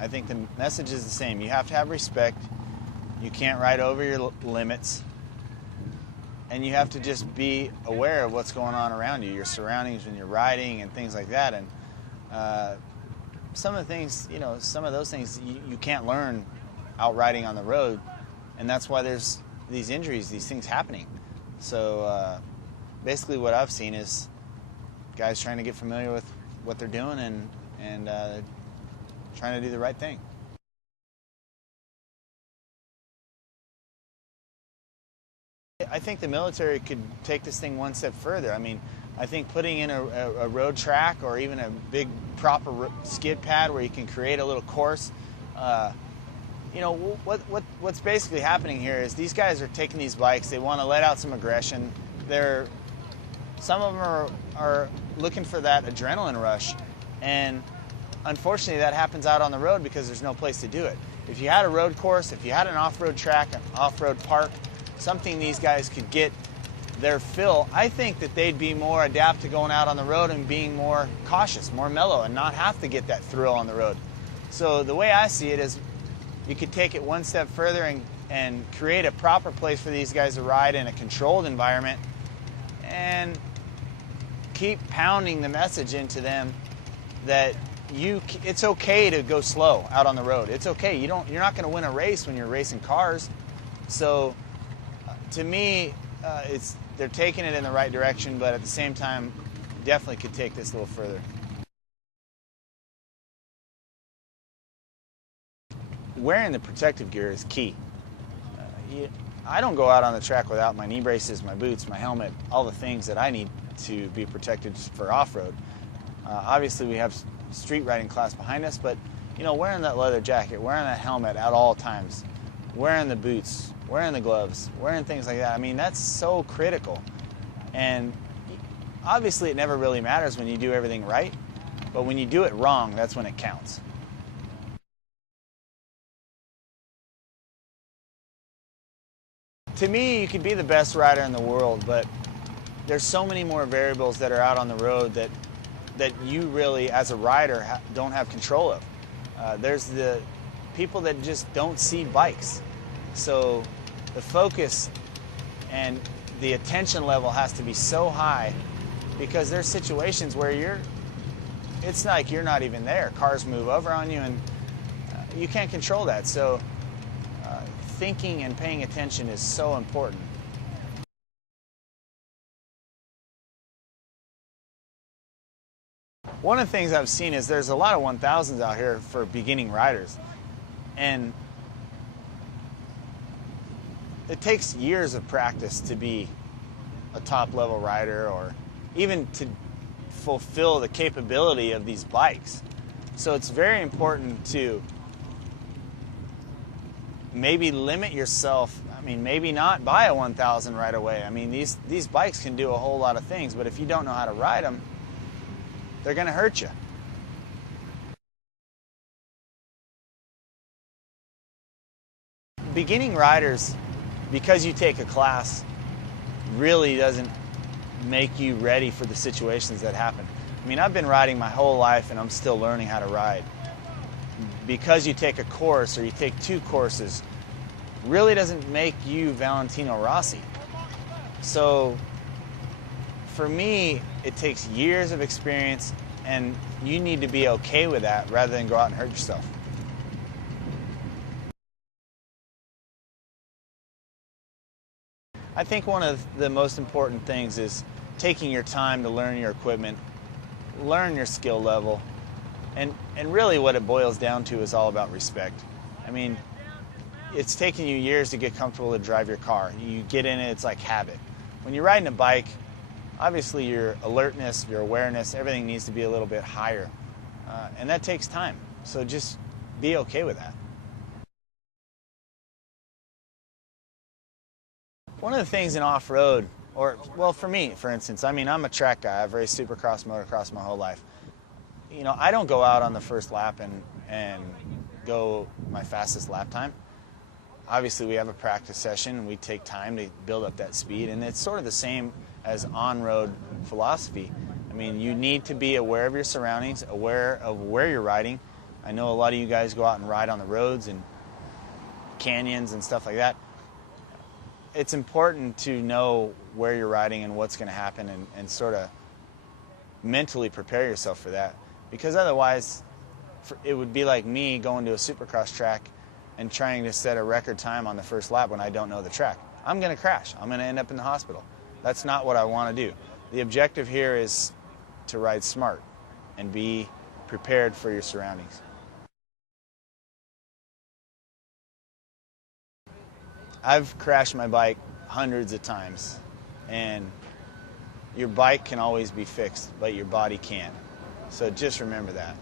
I think the message is the same. You have to have respect. You can't ride over your limits. And you have to just be aware of what's going on around you, your surroundings when you're riding and things like that. And some of the things, you know, some of those things you can't learn out riding on the road. And that's why there's these injuries, these things happening. So basically what I've seen is guys trying to get familiar with what they're doing and trying to do the right thing. I think the military could take this thing one step further. I mean, I think putting in a road track or even a big proper skid pad where you can create a little course. You know, what's basically happening here is these guys are taking these bikes. They want to let out some aggression. Some of them are looking for that adrenaline rush, and unfortunately that happens out on the road because there's no place to do it. If you had a road course, if you had an off-road track, an off-road park, something these guys could get their fill, I think that they'd be more adept to going out on the road and being more cautious, more mellow, and not have to get that thrill on the road. So the way I see it is you could take it one step further and create a proper place for these guys to ride in a controlled environment and keep pounding the message into them that it's okay to go slow out on the road. It's okay. You're not going to win a race when you're racing cars. So to me, they're taking it in the right direction, but at the same time, definitely could take this a little further. Wearing the protective gear is key. I don't go out on the track without my knee braces, my boots, my helmet, all the things that I need to be protected for off-road. Obviously, we have street riding class behind us, but you know, wearing that leather jacket, wearing that helmet at all times, wearing the boots, wearing the gloves, wearing things like that, I mean, that's so critical. And obviously, it never really matters when you do everything right, but when you do it wrong, that's when it counts. To me, you could be the best rider in the world, but there's so many more variables that are out on the road that you really, as a rider, don't have control of. There's the people that just don't see bikes. So the focus and the attention level has to be so high because there's situations where it's like you're not even there. Cars move over on you and you can't control that. So thinking and paying attention is so important. One of the things I've seen is there's a lot of 1000s out here for beginning riders. And it takes years of practice to be a top-level rider or even to fulfill the capability of these bikes. So it's very important to maybe limit yourself. I mean, maybe not buy a 1000 right away. I mean, these bikes can do a whole lot of things, but if you don't know how to ride them, they're going to hurt you. Beginning riders, because you take a class, really doesn't make you ready for the situations that happen. I mean, I've been riding my whole life and I'm still learning how to ride. Because you take a course or you take 2 courses really doesn't make you Valentino Rossi. So for me, it takes years of experience and you need to be okay with that rather than go out and hurt yourself. I think one of the most important things is taking your time to learn your equipment, learn your skill level, and really what it boils down to is all about respect. I mean, it's taken you years to get comfortable to drive your car. You get in it, it's like habit. When you're riding a bike, obviously your alertness, your awareness, everything needs to be a little bit higher. And that takes time. So just be okay with that. One of the things in off-road, well, for me, for instance, I mean, I'm a track guy. I've raced Supercross, Motocross my whole life. You know, I don't go out on the first lap and go my fastest lap time. Obviously, we have a practice session, and we take time to build up that speed, and it's sort of the same as on-road philosophy. I mean, you need to be aware of your surroundings, aware of where you're riding, I know a lot of you guys go out and ride on the roads and canyons and stuff like that. It's important to know where you're riding and what's going to happen, and sort of mentally prepare yourself for that, because otherwise it would be like me going to a Supercross track and trying to set a record time on the first lap when I don't know the track. I'm going to crash. I'm going to end up in the hospital. That's not what I want to do. The objective here is to ride smart and be prepared for your surroundings. I've crashed my bike hundreds of times, and your bike can always be fixed, but your body can't. So just remember that.